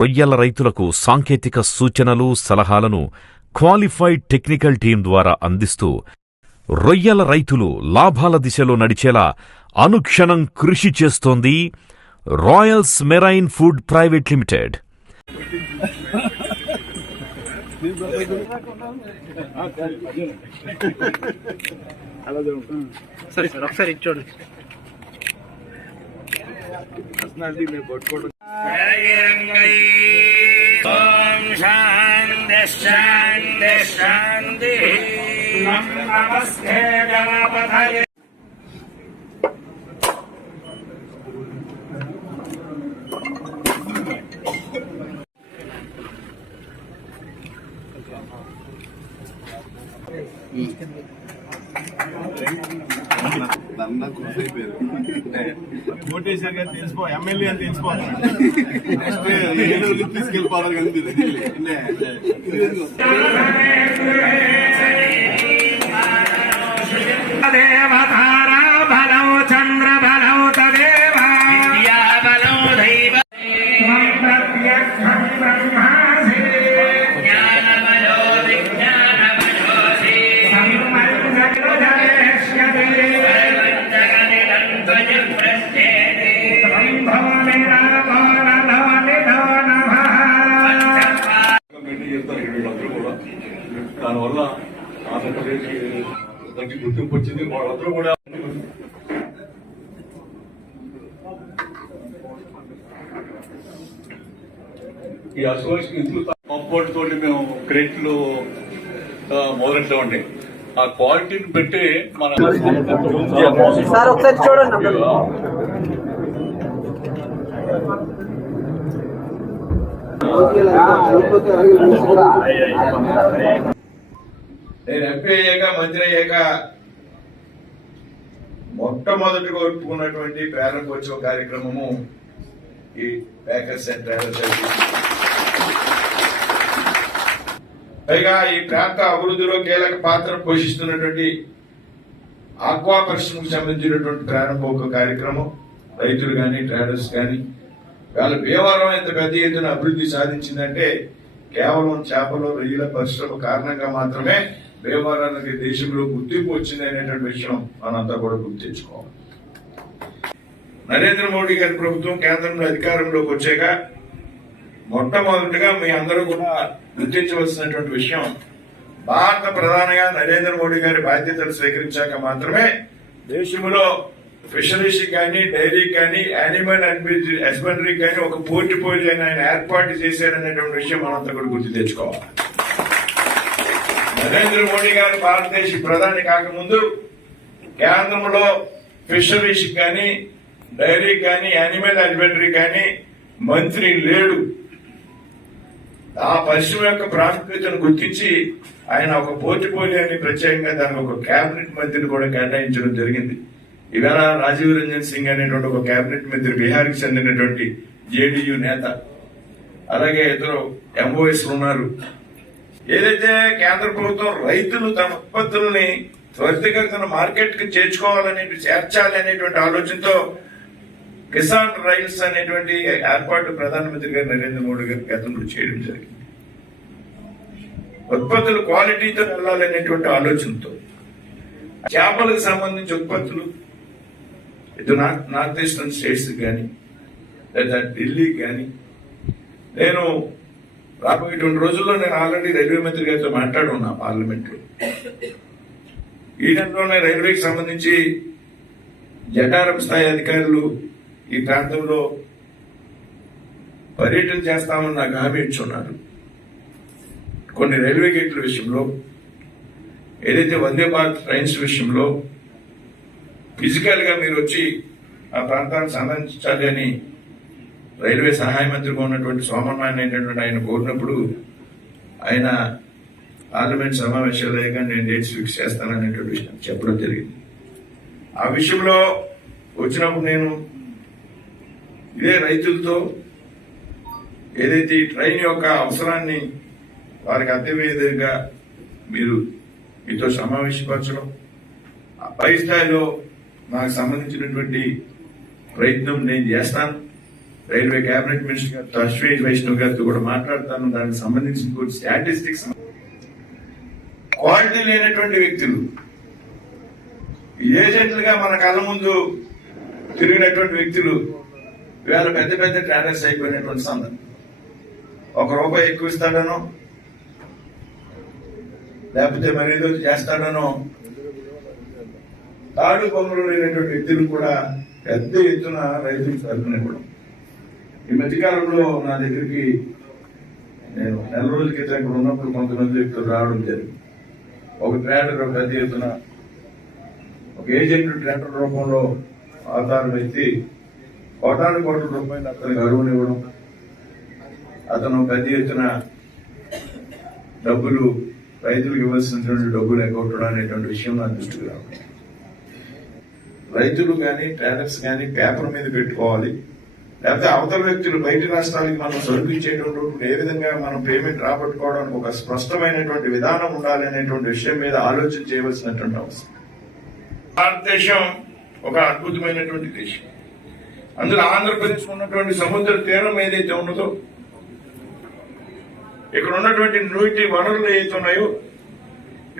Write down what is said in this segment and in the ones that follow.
రొయ్యల రైతులకు సాంకేతిక సూచనలు సలహాలను క్వాలిఫైడ్ టెక్నికల్ టీం ద్వారా అందిస్తూ రొయ్యల రైతులు లాభాల దిశలో నడిచేలా అనుక్షణం కృషి చేస్తోంది royals marine food private limited. సరే సార్ ఒకసారి ఇచ్చోడు ఓం శాంతి శాంతి శాంతి నమస్తే గణపతయే ఓటేసాక తెలిసిపో ఎమ్మెల్యే అని తెలిసిపోతాడు నెక్స్ట్ తీసుకెళ్ళిపోవాలి కానీ దానివల్ల ఆంధ్రప్రదేశ్ దానికి గుర్తింపు వచ్చింది. వాళ్ళందరూ కూడా ఈ అసోసియేషన్ ఇందులో కంపౌండ్ తోటి మేము క్రెడిట్లు మొదలెట్టామండి. ఆ క్వాలిటీని పెట్టి మన సార్ ఒకసారి చూడండి నేను ఎంపీ అయ్యాక మంత్రి అయ్యాక మొట్టమొదటి కోరుకున్నటువంటి ప్రారంభోత్సవ కార్యక్రమము ఈ ప్యాకర్స్ అండ్ ట్రావెల్స్ పైగా ఈ ప్రాంత అభివృద్ధిలో కీలక పాత్ర పోషిస్తున్నటువంటి ఆక్వా పరిశ్రమకు సంబంధించినటువంటి ప్రారంభోత్సవ కార్యక్రమం రైతులు కానీ ట్రేడర్స్ కానీ వాళ్ళ భీమవరం ఎంత పెద్ద ఎత్తున అభివృద్ధి సాధించిందంటే కేవలం చేపలు రొయ్యల పరిశ్రమ కారణంగా మాత్రమే భీమవరానికి దేశంలో గుర్తింపు వచ్చింది అనేటువంటి విషయం మనంతా కూడా గుర్తించుకోవాలి నరేంద్ర మోడీ గారి ప్రభుత్వం కేంద్రంలో అధికారంలోకి వచ్చాక మొట్టమొదటిగా మీ అందరూ కూడా గుర్తించవలసినటువంటి విషయం భారత ప్రధానిగా నరేంద్ర మోడీ గారి బాధ్యతలు స్వీకరించాక మాత్రమే దేశంలో ఫిషరీస్ కానీ డైరీ కానీ యానిమల్ హస్బెండరీ కానీ ఒక పోర్టిపోలియో ఆయన ఏర్పాటు చేశారనేటువంటి విషయం మనంతా కూడా గుర్తు తెచ్చుకోవాలి. నరేంద్ర మోడీ గారు భారతదేశ ప్రధాని కాకముందు కేంద్రంలో ఫిషరీస్ కానీ డైరీ కానీ యానిమల్ హస్బెండరీ కానీ మంత్రి లేడు. ఆ పరిశ్రమ యొక్క ప్రాముఖ్యతను గుర్తించి ఆయన ఒక పోర్టిపోలియోని ప్రత్యేకంగా దానికి ఒక కేబినెట్ మంత్రిని కూడా కేటాయించడం జరిగింది. ఇవాళ రాజీవ్ రంజన్ సింగ్ అనేటువంటి ఒక కేబినెట్ మంత్రి బీహార్కి చెందినటువంటి జేడీయూ నేత అలాగే ఇద్దరు ఎంఓఎస్ ఉన్నారు. ఏదైతే కేంద్ర ప్రభుత్వం రైతులు తమ ఉత్పత్తుల్ని త్వరితగతిన మార్కెట్కి చేర్చుకోవాలనే చేర్చాలి అనేటువంటి ఆలోచనతో కిసాన్ రైల్స్ అనేటువంటి ఏర్పాటు ప్రధానమంత్రి గారు నరేంద్ర మోడీ గారి గతంలో చేయడం జరిగింది. ఉత్పత్తులు క్వాలిటీతో వెళ్ళాలనేటువంటి ఆలోచనతో. చేపలకు సంబంధించి ఉత్పత్తులు ఇటు నార్త్ నార్త్ ఈస్టర్న్ స్టేట్స్ కానీ లేదా ఢిల్లీ కానీ నేను రాబోయేటువంటి రోజుల్లో నేను ఆల్రెడీ రైల్వే మంత్రి గారితో మాట్లాడున్నా పార్లమెంట్లో. ఈ నెలలోనే రైల్వేకి సంబంధించి జటారం స్థాయి అధికారులు ఈ ప్రాంతంలో పర్యటన చేస్తామని నాకు హామీ ఇచ్చున్నారు కొన్ని రైల్వే గేట్ల విషయంలో ఏదైతే వందే భారత్ ట్రైన్స్ విషయంలో ఫిజికల్గా మీరు వచ్చి ఆ ప్రాంతాన్ని సందర్శించాలి అని రైల్వే సహాయ మంత్రిగా ఉన్నటువంటి సోమనారాయణ అనేటువంటి ఆయన కోరినప్పుడు ఆయన పార్లమెంట్ సమావేశాలు అయ్యాక నేను డేట్స్ ఫిక్స్ చేస్తాననేటువంటి విషయం చెప్పడం జరిగింది. ఆ విషయంలో వచ్చినప్పుడు నేను ఇదే రైతులతో ఏదైతే ఈ ట్రైన్ యొక్క అవసరాన్ని వారికి అర్థమయ్యేదిగా మీరు మీతో సమావేశపరచడం పై స్థాయిలో నాకు సంబంధించినటువంటి ప్రయత్నం నేను చేస్తాను. రైల్వే కేబినెట్ మినిస్టర్ గారితో అశ్వేష్ వైష్ణవ్ గారితో కూడా మాట్లాడతాను. దానికి సంబంధించిన కొన్ని స్టాటిస్టిక్స్. క్వాలిటీ లేనటువంటి వ్యక్తులు ఏజెంట్లుగా మన కళ్ళ ముందు తిరిగినటువంటి వ్యక్తులు ఇవాళ పెద్ద పెద్ద ట్రేడర్స్ అయిపోయినటువంటి సందర్భం. ఒక రూపాయి ఎక్కువ ఇస్తాడనో లేకపోతే మరేదో చేస్తాడనో తాడు బొమ్మలు లేనటువంటి వ్యక్తులు కూడా పెద్ద ఎత్తున రైతులు తరపునివ్వడం ఈ మధ్యకాలంలో నా దగ్గరికి నేను నెల రోజుల క్రితం ఇక్కడ ఉన్నప్పుడు కొంతమంది వ్యక్తులు రావడం జరిగింది. ఒక ట్రాక్టర్ పెద్ద ఎత్తున ఒక ఏజెంట్ ట్రాక్టర్ రూపంలో ఆధారం ఎత్తి కోటాను కోట్ల రూపాయలు అతనికి అరువునివ్వడం అతను పెద్ద ఎత్తున డబ్బులు రైతులకు ఇవ్వాల్సినటువంటి డబ్బులు ఎగ్గొట్టడం అనేటువంటి విషయం నా దృష్టికి రావడం. రైతులు కానీ ట్రేడర్స్ కానీ పేపర్ మీద పెట్టుకోవాలి. లేకపోతే అవతల వ్యక్తులు బయట రాష్ట్రాలకి మనం సరుకు ఏ విధంగా మనం పేమెంట్ రాబట్టుకోవడానికి ఒక స్పష్టమైనటువంటి విధానం ఉండాలి అనేటువంటి విషయం మీద ఆలోచన చేయవలసినటువంటి అవసరం. భారతదేశం ఒక అద్భుతమైనటువంటి దేశం. అందులో ఆంధ్రప్రదేశ్ ఉన్నటువంటి సముద్ర తీరం ఏదైతే ఉన్నదో ఇక్కడ ఉన్నటువంటి నీటి వనరులు ఏదైతే ఉన్నాయో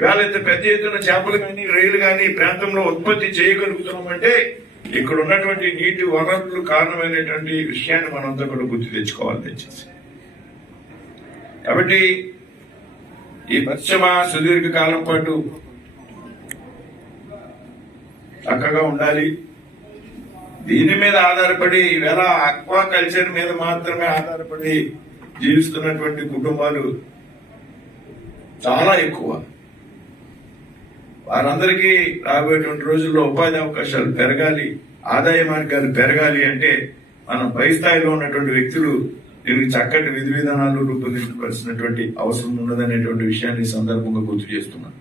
ఇవాళ ఇంత పెద్ద ఎత్తున చేపలు కానీ రైలు కానీ ఈ ప్రాంతంలో ఉత్పత్తి చేయగలుగుతున్నామంటే ఇక్కడ ఉన్నటువంటి నీటి వనరులు కారణమైనటువంటి విషయాన్ని మనంతా కూడా గుర్తు తెచ్చుకోవాలి దయచేసి. కాబట్టి ఈ పశ్చిమ సుదీర్ఘ కాలం పాటు చక్కగా ఉండాలి. దీని మీద ఆధారపడి ఈవేళ అక్వా కల్చర్ మీద మాత్రమే ఆధారపడి జీవిస్తున్నటువంటి కుటుంబాలు చాలా ఎక్కువ. వారందరికీ రాబోయేటువంటి రోజుల్లో ఉపాధి అవకాశాలు పెరగాలి ఆదాయ మార్గాలు పెరగాలి అంటే మనం పై స్థాయిలో ఉన్నటువంటి వ్యక్తులు దీనికి చక్కటి విధి విధానాలు రూపొందించవలసినటువంటి అవసరం ఉన్నదనేటువంటి విషయాన్ని ఈ సందర్భంగా గుర్తు చేస్తున్నాను.